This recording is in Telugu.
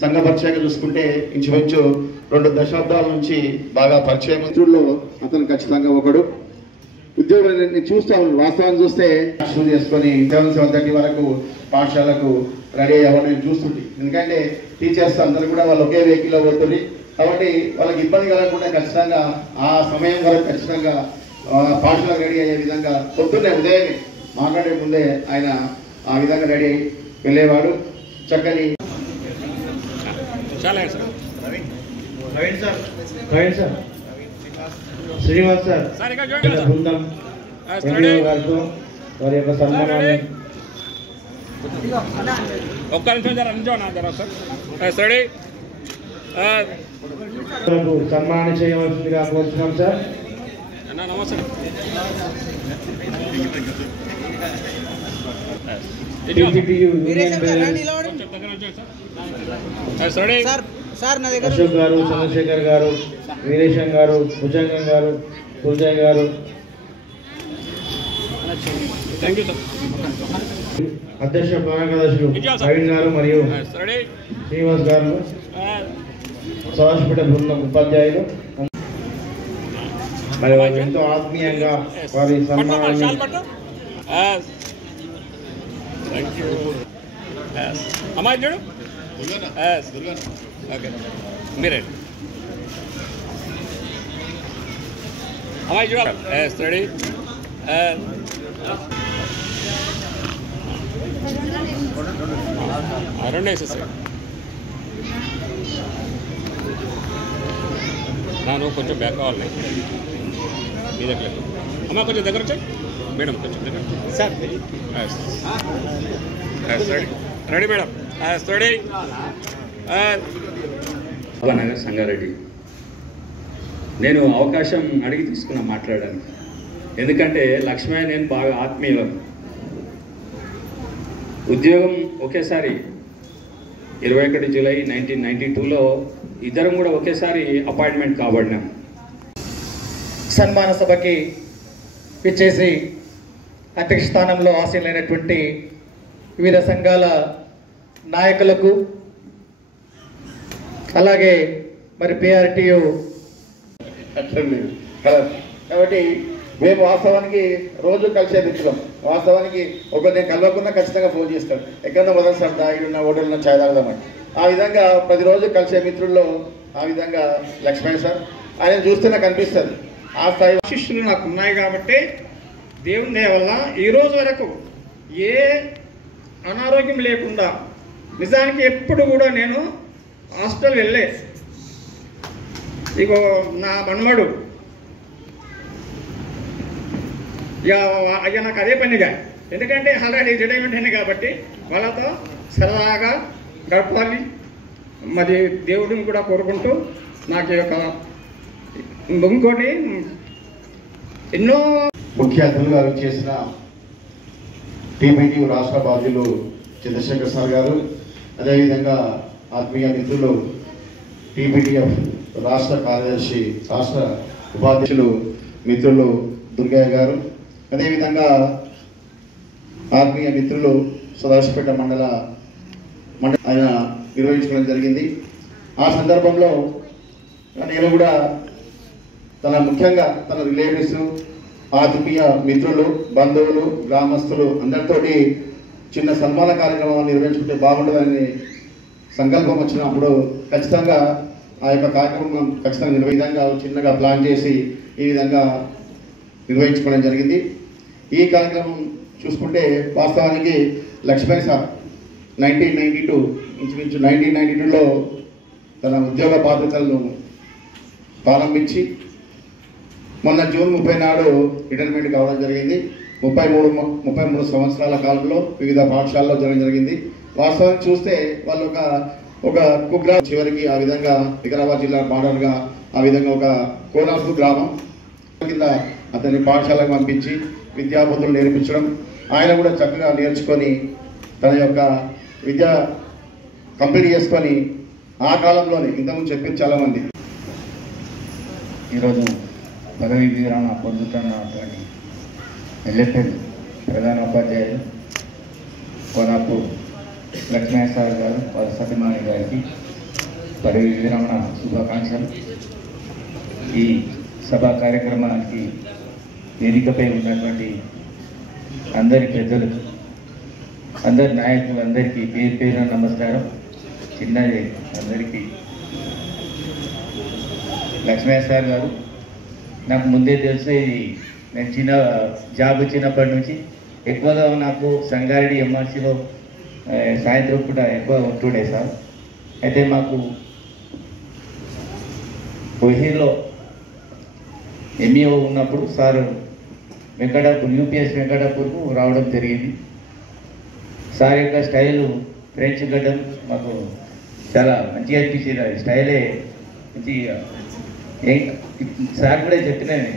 సంఘ పరిచయంగా చూసుకుంటే ఇంచుమించు 2 దశాబ్దాల నుంచి బాగా పరిచయం. మిత్రుల్లో అతను ఖచ్చితంగా ఒకడు. ఉద్యోగులు చూస్తాం, వాస్తవాన్ని చూస్తే షూ చేసుకొని 7:30 వరకు పాఠశాలకు రెడీ అవ్వడం నేను చూస్తుంటే, ఎందుకంటే టీచర్స్ అందరూ కూడా వాళ్ళు ఒకే వెహికల్లో పోతుంది కాబట్టి వాళ్ళకి ఇబ్బంది కలగకుండా ఖచ్చితంగా ఆ సమయం వరకు ఖచ్చితంగా పాఠశాలకు రెడీ అయ్యే విధంగా పొద్దున్నే ఉదయమే మాట్లాడే ముందే ఆయన ఆ విధంగా రెడీ అయ్యి వెళ్ళేవాడు. చక్కని శ్రీనివాస్ సార్ బృందం గారితో వారి యొక్క సన్మానాన్ని సన్మానం చేయవలసిందిగా కోరుతున్నాం సార్. అశోక్ గారు, చంద్రశేఖర్ గారు, వీరేశం గారు, భుజంగం గారు, తులజయ్ గారు, అధ్యక్ష ప్రధానదర్శులు ప్రవీణ్ గారు మరియు శ్రీనివాస్ గారు, సదాశివపేట బృందం ఉపాధ్యాయులు మరి వారు ఎంతో ఆత్మీయంగా వారి సన్మానాన్ని మీరే అమ్మాయి చూడాలి స్టడీ రెండు వేసేసాయి. ನಾನು కొంచెం బ్యాక్ కావాలి మీ దగ్గర. అమ్మ కొంచెం దగ్గర వచ్చాయి మేడం, కొంచెం దగ్గర sir. Ready madam, ready. Nagar Sangareddy. నేను అవకాశం అడిగి తీసుకున్నా మాట్లాడడానికి, ఎందుకంటే లక్ష్మయ్య నేను బాగా ఆత్మీయులం. ఉద్యోగం ఒకేసారి 21 జూలై 1992లో ఇద్దరం కూడా ఒకేసారి అపాయింట్మెంట్ కాబడినాం. సన్మాన సభకి పిచ్చేసి అధ్యక్ష స్థానంలో ఆశీనులైనటువంటి వివిధ సంఘాల నాయకులకు, అలాగే మరి పిఆర్టీయు కాబట్టి మేము వాస్తవానికి రోజు కలిసే మిత్రులం. వాస్తవానికి నేను కలవకుండా ఖచ్చితంగా ఫోన్ చేస్తాడు, ఎక్కడన్నా మొదటి సార్ ఇడున్న హోటల్లో ఛాయ్ తాగదామని. ఆ విధంగా ప్రతిరోజు కలిసే మిత్రుల్లో ఆ విధంగా లక్ష్మణ్ సార్ ఆయన చూస్తే నాకు అనిపిస్తుంది ఆ స్థాయి శిష్యులు నాకు ఉన్నాయి కాబట్టి దేవుని దయ వల్ల ఈరోజు వరకు ఏ అనారోగ్యం లేకుండా, నిజానికి ఎప్పుడు కూడా నేను హాస్పిటల్ వెళ్ళే ఇగో నా మనమడు ఇక నాకు అదే పనిగా, ఎందుకంటే ఆల్రెడీ రిటైర్మెంట్ అయింది కాబట్టి వాళ్ళతో సరదాగా గడపాలి. మరి దేవుడిని కూడా కోరుకుంటూ నాకు యొక్క ఇంకోటి ఎన్నో ముఖ్య అతిథులుగా చేసిన టీపీటీ రాష్ట్ర బాధ్యులు చంద్రశేఖర్ సార్ గారు, అదేవిధంగా ఆత్మీయ మిత్రులు టీపీటీఎఫ్ రాష్ట్ర కార్యదర్శి రాష్ట్ర ఉపాధ్యక్షులు మిత్రులు దుర్గయ్య గారు, అదేవిధంగా ఆత్మీయ మిత్రులు సదాశివపేట మండల ఆయన నిర్వహించుకోవడం జరిగింది. ఆ సందర్భంలో నేను కూడా ముఖ్యంగా తన రిలేటివ్స్, ఆత్మీయ మిత్రులు, బంధువులు, గ్రామస్తులు అందరితోటి చిన్న సన్మాన కార్యక్రమాన్ని నిర్వహించుకుంటే బాగుంటుందని సంకల్పం వచ్చినప్పుడు ఖచ్చితంగా ఆ యొక్క కార్యక్రమం ఖచ్చితంగా విధంగా చిన్నగా ప్లాన్ చేసి ఈ విధంగా నిర్వహించుకోవడం జరిగింది. ఈ కార్యక్రమం చూసుకుంటే వాస్తవానికి లక్ష్మణ్ సార్ 1992 ఇంచుమించు 1992లో తన ఉద్యోగ బాధ్యతలను ప్రారంభించి మొన్న జూన్ 30 నాడు రిటైర్మెంట్ కావడం జరిగింది. 33 సంవత్సరాల కాలంలో వివిధ పాఠశాలలో జరగడం జరిగింది. వాస్తవానికి చూస్తే వాళ్ళు ఒక కుగ్రామం చివరికి ఆ విధంగా వికారాబాద్ జిల్లా బార్డర్గా ఆ విధంగా ఒక కోనాపూర్ గ్రామం కింద అతన్ని పాఠశాలకు పంపించి విద్యాబుద్ధులు నేర్పించడం, ఆయన కూడా చక్కగా నేర్చుకొని తన యొక్క విద్య కంప్లీట్ చేసుకొని ఆ కాలంలోనే ఇంతకుముందు చెప్పింది చాలామంది. ఈరోజు పదవీ విరమణ పొందుతున్నటువంటి ఎల్ఎఫ్ఎల్ ప్రధాన ఉపాధ్యాయులు కోనాపూర్ లక్ష్మయ్య సార్ గారు వాళ్ళ సత్యనారాయణ గారికి పదవి విరమణ శుభాకాంక్షలు. ఈ సభా కార్యక్రమానికి వేదికపై ఉన్నటువంటి అందరి పెద్దలకు, అందరి నాయకులందరికీ పేరు పేరున నమస్కారం. చిన్నది అందరికీ. లక్ష్మయ్య సార్ గారు నాకు ముందే తెలుసు. ఇది నేను జాబ్ వచ్చినప్పటి నుంచి ఎక్కువగా నాకు సంగారెడ్డి ఎంఆర్సీలో సాయంత్రం పూట ఎక్కువ ఉంటుండే సార్. అయితే మాకు కోహీర్లో ఎంఈఓ ఉన్నప్పుడు సార్ వెంకటాపూర్, యూపీఎస్ వెంకటాపూర్కు రావడం జరిగింది. సార్ యొక్క స్టైలు ఫ్రెంచ్ గడ్డం మాకు చాలా మంచిగా అనిపించేది. అది స్టైలే మంచిగా సార్ కూడా చెప్పినాను.